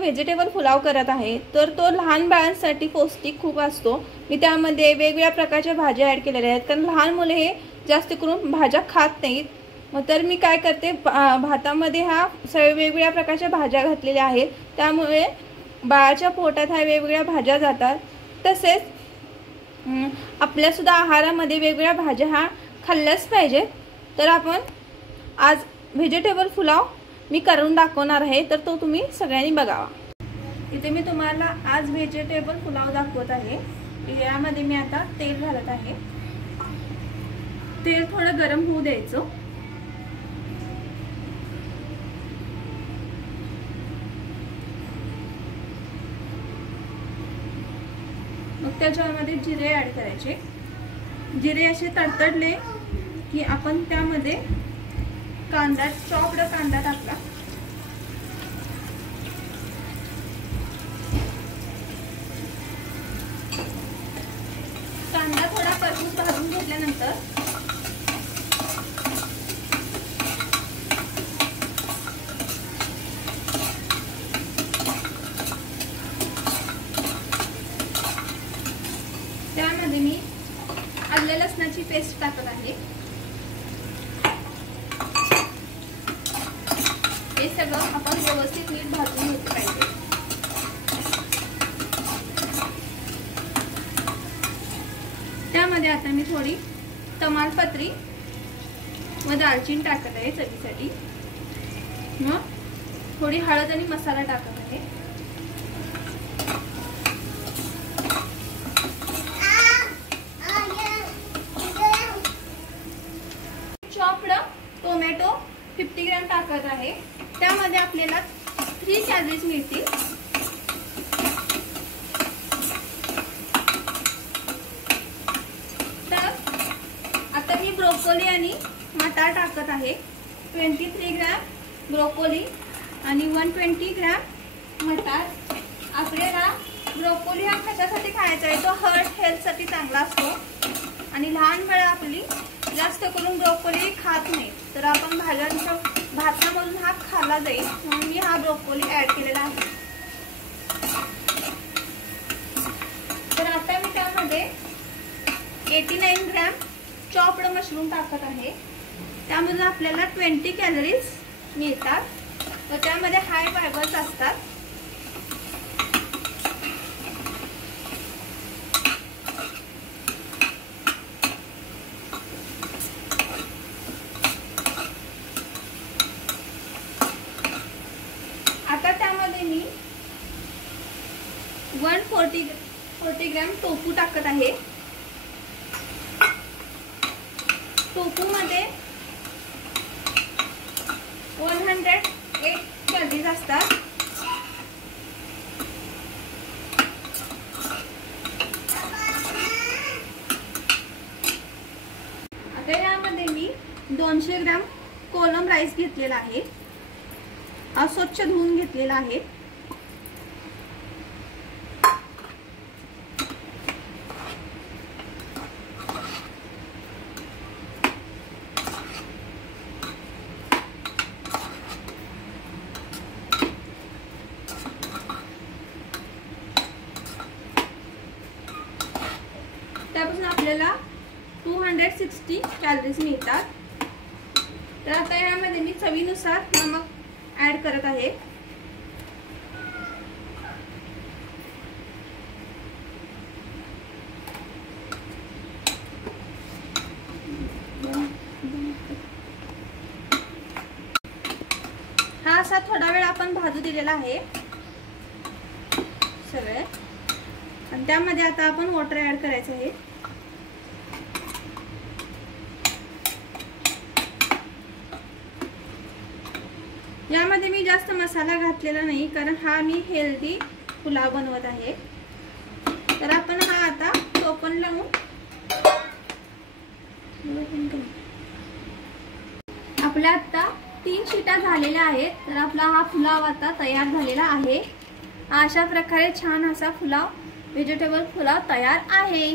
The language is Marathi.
व्हेजिटेबल पुलाव करत आहे तर तो लहान बाळांसाठी पौष्टिक खूप असतो। मी त्यामध्ये वेगवेगळ्या प्रकारच्या भाज्या ॲड केलेल्या आहेत कारण लहान मुले हे जास्त करून भाज्या खात नाहीत। मग तर मी काय करते, भातामध्ये हा सगळ्या वेगवेगळ्या प्रकारच्या भाज्या घातलेल्या आहेत, त्यामुळे बाळाच्या पोटात ह्या वेगवेगळ्या भाज्या जातात। तसेच आपल्या सुद्धा आहारामध्ये वेगवेगळ्या भाज्या हा खाल्ल्याच पाहिजे। तर आपण आज व्हेजिटेबल पुलाव मी करून दाखवणार आहे, तर तो तुम्ही सगळ्यांनी बघावा। इथे मी तुम्हाला आज व्हेजिटेबल पुलाव दाखवत आहे। यामध्ये मी आता तेल घालत आहे। तेल थोडं गरम होऊ द्यायचं। मग त्याच्यामध्ये जिरे ॲड करायचे। जिरे असे तडतडले की आपण त्यामध्ये कांदा, चॉप्ड कांदा टाकला। कांदा थोडा परतून भाजून घेतल्यानंतर त्यामध्ये मी आलं लसणाची पेस्ट टाकत आहे। हे सगळं आपण व्यवस्थित नीट भाजून घेतलं पाहिजे। त्यामध्ये आता मी थोडी तमालपत्री व दालचीन टाकत आहे चवीसाठी। मग थोडी हळद आणि मसाला टाकत आहे। चॉप्ड टोमॅटो 50 ग्रॅम टाकत आहे। त्यामध्ये आपल्याला 3 कॅलरीज मिळतील। तर आता मी ब्रोकोली आणि मटार टाकत आहे। 23 ग्रॅम ब्रोकोली आणि 120 ग्रॅम मटार। आपल्याला ब्रोकोली हा कशासाठी खायचा आहे, तो हार्ट हेल्थ साठी चांगला असतो आणि लहान बाळ आपली जास्त करून ब्रोकोली खात नाही, तर आपण भाज्यांच्या भातामधून हा खाल्ला जाईल म्हणून मी हा ब्रोकोली ऍड केलेला आहे। तर आता मी त्यामध्ये 89 ग्रॅम चॉप्ड मशरूम टाकत आहे। त्यामधून आपल्याला 20 कॅलरीज मिळतात व त्यामध्ये हाय फायबर्स असतात। आता त्यामध्ये मी 140 ग्रॅम टोफू टाकत आहे। टोफू मध्ये 108 कॅलरीज असतात। आता यामध्ये मी 200 ग्रॅम कोलम राईस घेतलेला आहे। हा स्वच्छ धुवून घेतलेला आहे। त्यापासून आपल्याला 260 कॅलरीज मिळतात। तर आता यामध्ये मी चवीनुसार नमक ऍड करत आहे। हा असा थोडा वेळ आपण भाजू दिलेला आहे सगळे, आणि त्यामध्ये आता आपण वॉटर ऍड करायचं आहे। यामध्ये मी जास्त मसाला घातलेला नाही कारण हा मी हेल्दी पुलाव बनवत आहे। तर आपण हा आता टोपण लावून आपल्या आता 3 शिट्या झालेल्या आहेत। तर आपला हा पुलाव आता तयार झालेला आहे। अशा प्रकारे छान असा पुलाव, व्हेजिटेबल पुलाव तयार आहे।